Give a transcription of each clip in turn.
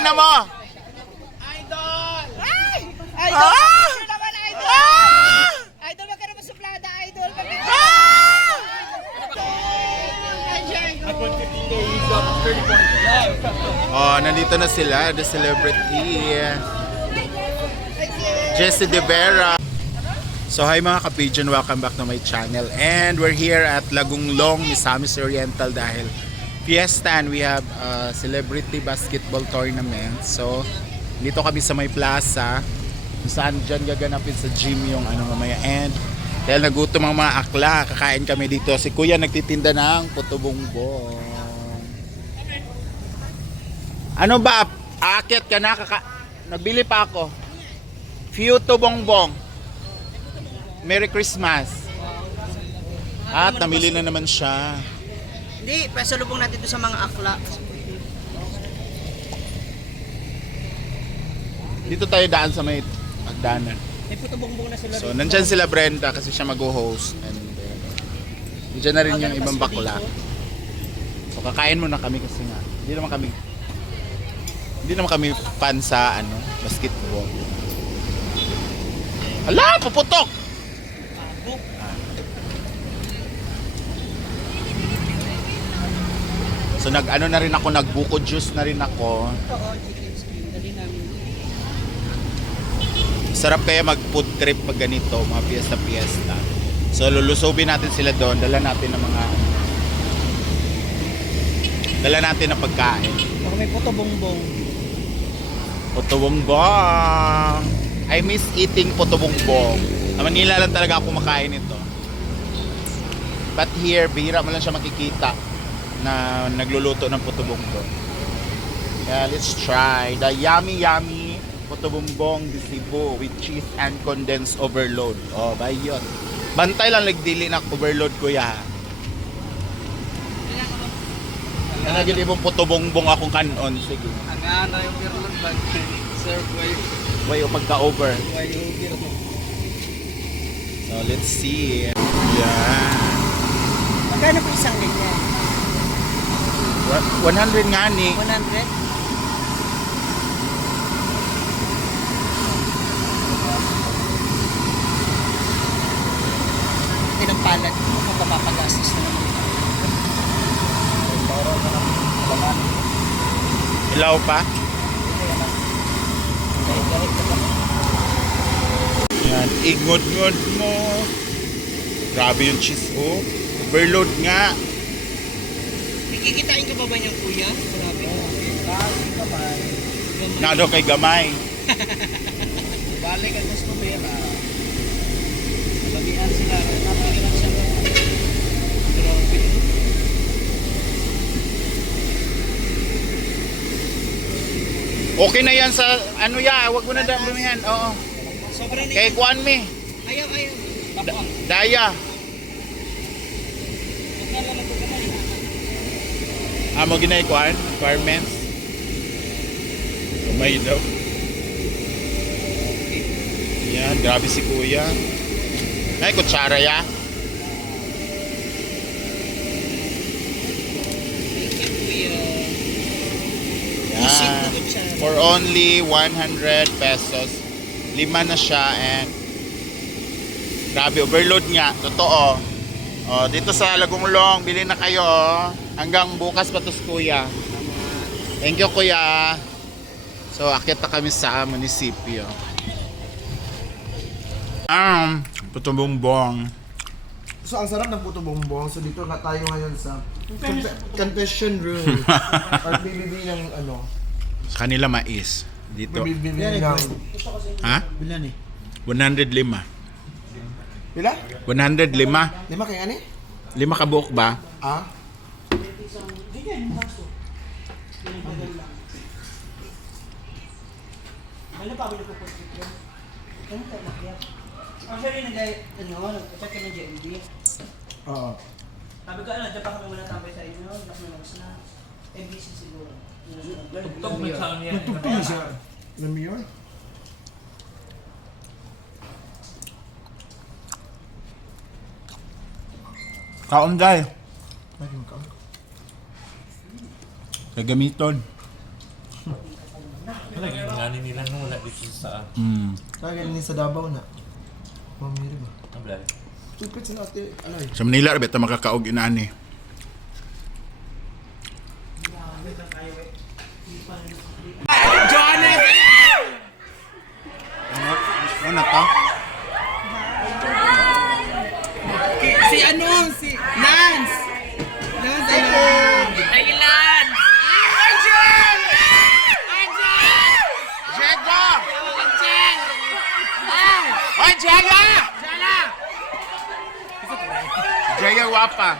tingnan mo. Idol! Ay! Idol! Ah! Sure naman, Idol! Ah! Idol, wag ka naman suplada, Idol! Ah! Oh, nandito na sila, the celebrity. Jessie De Vera. So hi mga ka-pigeon, welcome back to my channel. And we're here at Lagunglong, Misamis Oriental dahil fiesta and we have a celebrity basketball tournament. So dito kami sa may plaza kung saan dyan gaganapin sa gym yung ano mamaya. And dahil nagutom ang mga akla, kakain kami dito. Si Kuya nagtitinda ng puto bongbong. Ano ba? Aakyat ka na? Nagbili pa ako. Puto bongbong. Merry Christmas. At namili na naman siya. Hindi, pasalubong natin ito sa mga akla. Dito tayo daan sa may hagdanan. May puto bongbong na sila. So, nandyan sila Brenda kasi siya mag-host. And nandiyan na rin yung ibang bakla. So, kakain muna kami kasi nga. Hindi naman kami fan sa basketball. Hala, puputok! So nag-ano na rin ako, nagbuko juice na rin ako. Sarap kaya mag-food trip pag ganito, mga piyesta-piyesta. So lulusubin natin sila doon, dala natin ng pagkain. Baka may puto bongbong. Puto bongbong. I miss eating puto bongbong. Sa Manila lang talaga ako kumakain ito. But here, bihira mo lang siya makikita na nagluluto ng puto bongbong. Yeah, let's try the yummy puto bongbong de Cebu with cheese and condensed overload. Oh, ba yun. Bantay lang nagdili na overload kuya. Ano gid imong puto bongbong akong kanon, sige. Ang yung overload bag. Serve Way o pagka-over. way So, let's see. Yeah. Magkano po isang ganyan? 100 nga ni. 100? Pinagpalat mo kung papapagastos na naman. Ilaw pa. Yan, igod-ngod mo. Grabe yung cheese oh. Overload nga. Kikitain ka ba niyang kuya? Grabe. Nado kay gamay. Balik ang gusto mo yan. Lagian sila. Napagilan siya. Grabe. Okay na yan sa ano ya, wag mo na dami yan. Oo. Sobra na Kay yan. kuan mi. Ayaw. Daya. Amo ginay kuan, requirements. Kumay daw. Yan, grabe si kuya. Ay, kutsara ya. Isip Yan. na to siya. For only 100 pesos. 5 na siya and grabe, overload nga. Totoo. Oh, dito sa Lagunglong, bili na kayo. Hanggang bukas pa to kuya. Thank you kuya. So, akyat na kami sa munisipyo. Puto bongbong. So ang sarap ng puto bongbong. So dito na tayo ngayon sa confession room. At bibili ng ano. Sa kanila mais. Dito. Bibili ng... Ha? Bilan eh? 105. Pila? 105. 5 kaya ni? 5 ka buok ba? Ah? Ano pa bilo po po? Ano ka nakiyak? Actually, nag-check ka ng JMD. Oo. Sabi ko, dyan pa kami muna tambay sa inyo. Nak na lang snacks. MBC siguro. Tugtog mo sa niya. Nagtuloy siya. Alam mo yun? Kaon day. Ayun ka. Kagamiton. Lagi nga nila nung wala dito sa Kaya ganun sa Davao na. Mamiri ba? Ablay. Stupid sila ate. Alay. Sa Manila, rin ito makakaog inani. Ano to? Si ano? Si Lance! Lance, ay Lance! Diego! Oy, Diego! Diego Wapa.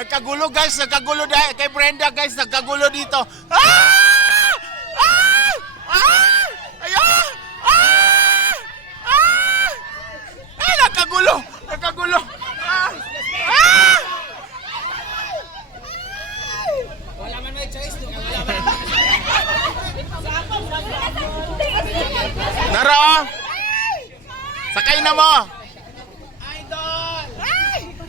Nagkagulo guys, nagkagulo dahil kay Brenda guys, nagkagulo dito. Ayun! Ay, nagkagulo! Nagkagulo! Wala man may choice, no? Nara oh! Sakay na mo! Idol!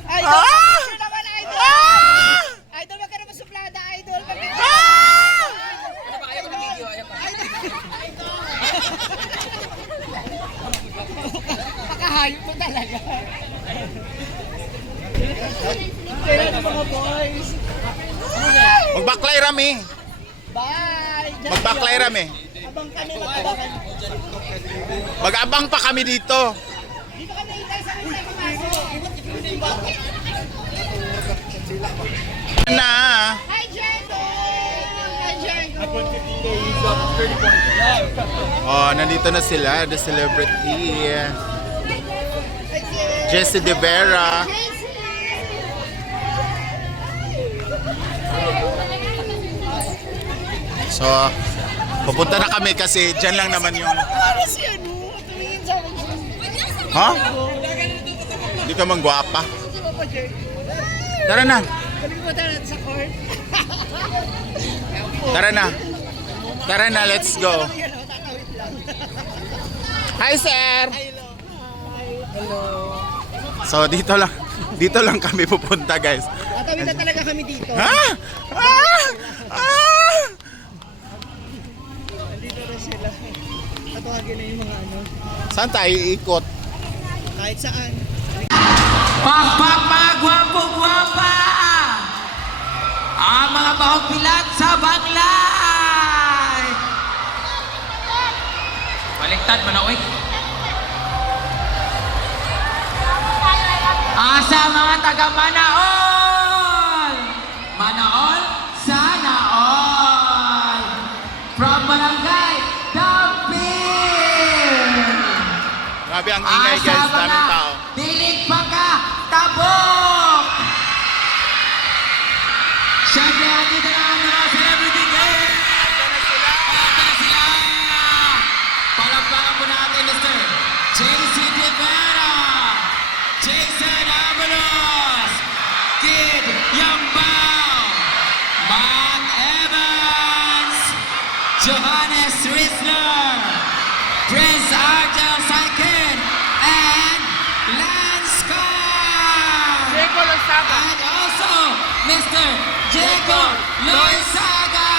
Ah! Sure naman, Idol! Idol, wag ka naman suplada, Idol! Ano ba kayo ng video? Pakahayop mo talaga. Kaya ng mga boys. Magbaklay rami! Bye! Magbaklay rami! Abang kami, mag-abang. Mag-abang pa kami dito! Dito kami hintay sa hintay pumasok. Na! Hi, Jericho! Hi, Jericho! Oh, nandito na sila, the celebrity. Jessie De Vera. So, pupunta na kami kasi dyan lang naman yung... Para si ano? Tumingin sa akin siya. Ha? Hindi ka man gwapa. Si Papa Jericho. Tara na. Balik mo tayo natin sa court. Tara na. Tara na, let's go. Yan o, tatawid lang. Hi, sir! Hello. Hello. So, dito lang kami pupunta, guys. Tatawid na talaga kami dito. Ha? Ah! Ah! Nandito na sila. Tatawagin na yung mga ano. Saan tayo iikot? Kahit saan. Pagpapagwapo-gwapa ang mga bahog pilat sa Banglay. Baliktad man na, oy. Asa mga taga Manaol. Manaol, sana all. From Barangay Dampin. Grabe ang ingay, guys. Daming tao. Dilig pa ka, tabok! Siyempre, andito na ang mga celebrity guest! Andito na sila! Palagpakan po natin, Mr. JC De Vera, Jason Avalos, Kid Yambao, Matt Evans, Johannes Ritzler, Prince Argel Saikin, and Lance Carr! And also, Mr. Jacob Loizaga!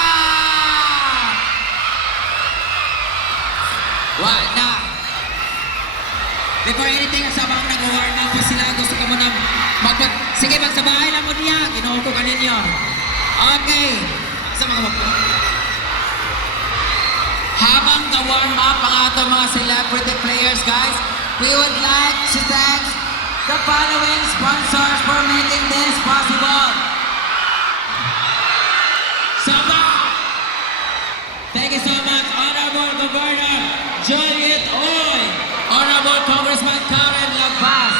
What na? Before anything, sabang nag-warn na po sila. Gusto ko muna sige, magsabahay lang mo niya. Ginawa ko ka ninyo. Okay. Sa mga habang na-warm up ang ating mga celebrity players, guys, we would like to thank the following sponsors for making this possible. Sabah! Thank you so much, Honorable Governor Juliet Oy, Honorable Congressman Karen Lagbas,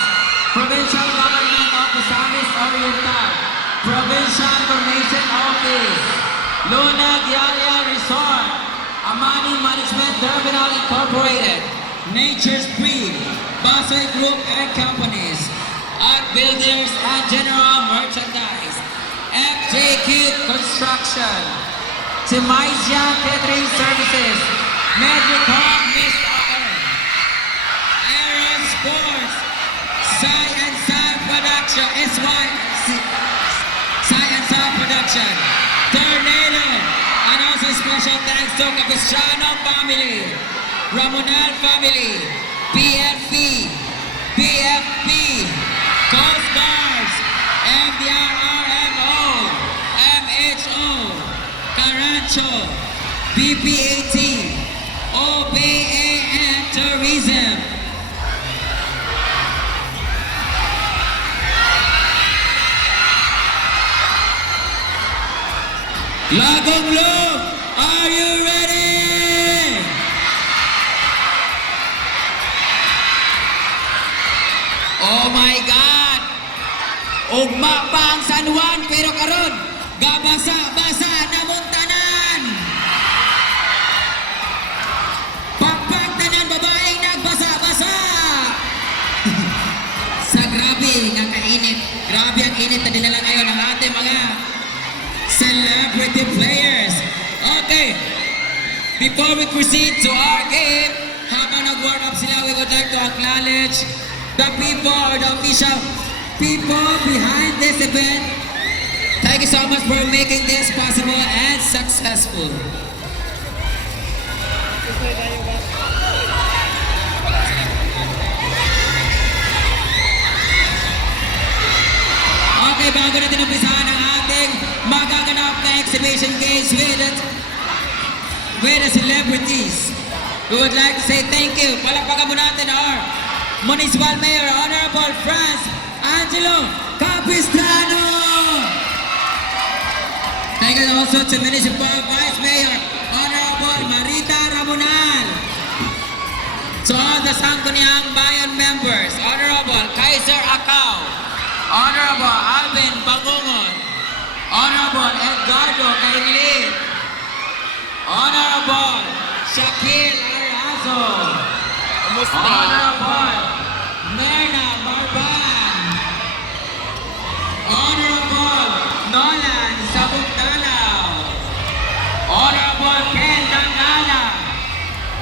Provincial Government of Misamis Oriental, Provincial Information Office, Luna Gialia Resort, Amani Management Terminal Incorporated, Nature's Breed, Basel Group and Companies, Art Builders and General Merchandise, FJQ Construction, Timaisia Catering Services, Medicom Miss Aaron Sports, Sai and Sai Production, also Capistrano family, Ramonal family, PFP, BFP, Coast Guards, MDRRMO, MHO, Carancho, BPAT, OBA and Tourism. Lagong Loob, are you ready? Oh my God! Ugma pa ang San Juan, pero karon gabasa-basa namong tanan. Pagpagtanan babaeng nagbasa-basa. Sa grabe nga kainit. Grabe ang init na dinala ngayon ng ating mga celebrity players. Okay. Before we proceed to our game, habang nag-warm up sila, we would like to acknowledge the people or the official people behind this event. Thank you so much for making this possible and successful. Okay, bago natin umpisahan ang ating magaganap na exhibition games with the celebrities, we would like to say thank you. Palakpakan mo natin our Municipal Mayor, Honorable Franz Angelo Capistrano. Thank you also to Municipal Vice Mayor, Honorable Marita Ramonal. To all the Sangguniang Bayan members, Honorable Kaiser Acau, Honorable Alvin Bangungon, Honorable Edgardo Cainlit, Honorable Shakil Arazo, Honorable Merna Marban, Honorable Nolan Sabugdalaw, Honorable Ken Dangala,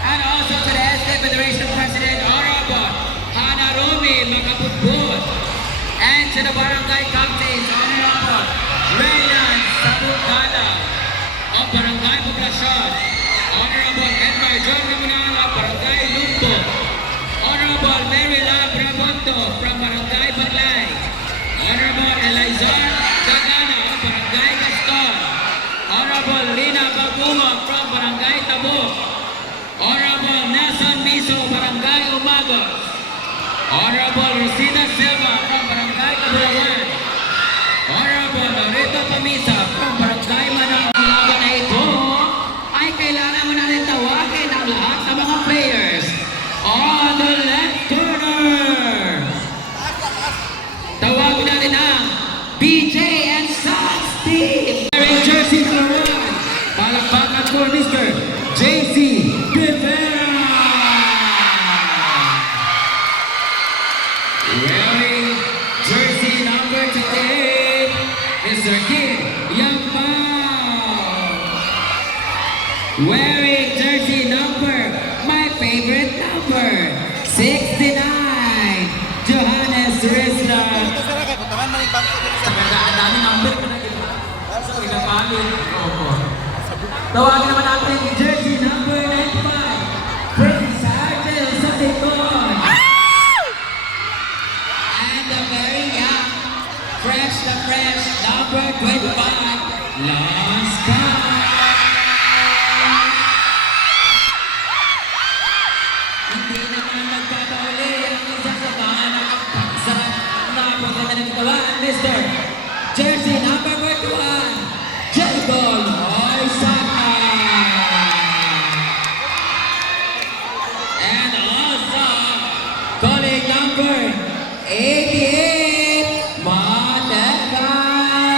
and also to the SK Federation President, Honorable Hana Rumi Makaputput, and to the Barangay Captains, Honorable Raylan Sabugdalaw of Barangay Poblacion, Honorable Edmar John Ramonal of Barangay Lumbo, Honorable Mary Lab Rabondo from Barangay Baglay, Honorable Elizar Cagana of Barangay Gaston, Honorable Lina Bagungo from Barangay Tabuk, Honorable Nelson Miso, Barangay Umagos, Honorable Rosina Silva from Barangay Kabulawan, Honorable Loretta Pamisa from Barangay Manang. Laban na ito ay kailangan mo natin tawagin ang lahat ng mga players on the left corner. Tawagin natin ang BJ and Sons team. Wearing jersey number 1, palakpakan for Mr. JC Rivera. Wearing jersey number 28, Mr. Kim Yangpao. Wearing jersey number, my favorite number, 69, Johannes Rizla. Ang dami number ko na iba. So, pinapalin. Tawagin naman natin jersey number 95, Prince Argel Satikon. And the very young, fresh number 25, Lance Carr. Hindi naman nagpapauli ang isa sa mga nakapagsaran na pagkata ng katawan, Mr. Jersey number 41, Jacob Oisaka. And also, calling number 88, Matt Evans.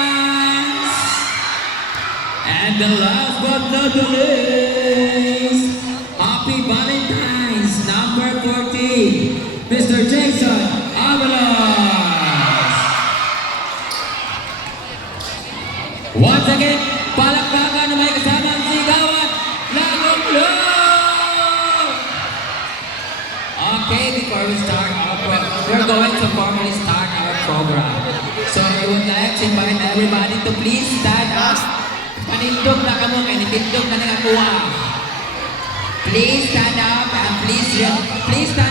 And the last but not the least, Happy Valentine's number 14, Mr. Jason Avalos. Once again, palakpakan na may kasamang sigawan, Lagong Loob! Okay, before we start our program, we're going to formally start our program. So I would like to invite everybody to please stand up. Panindog na kamo, kay nitindog na nga kuha. Please stand up and please stand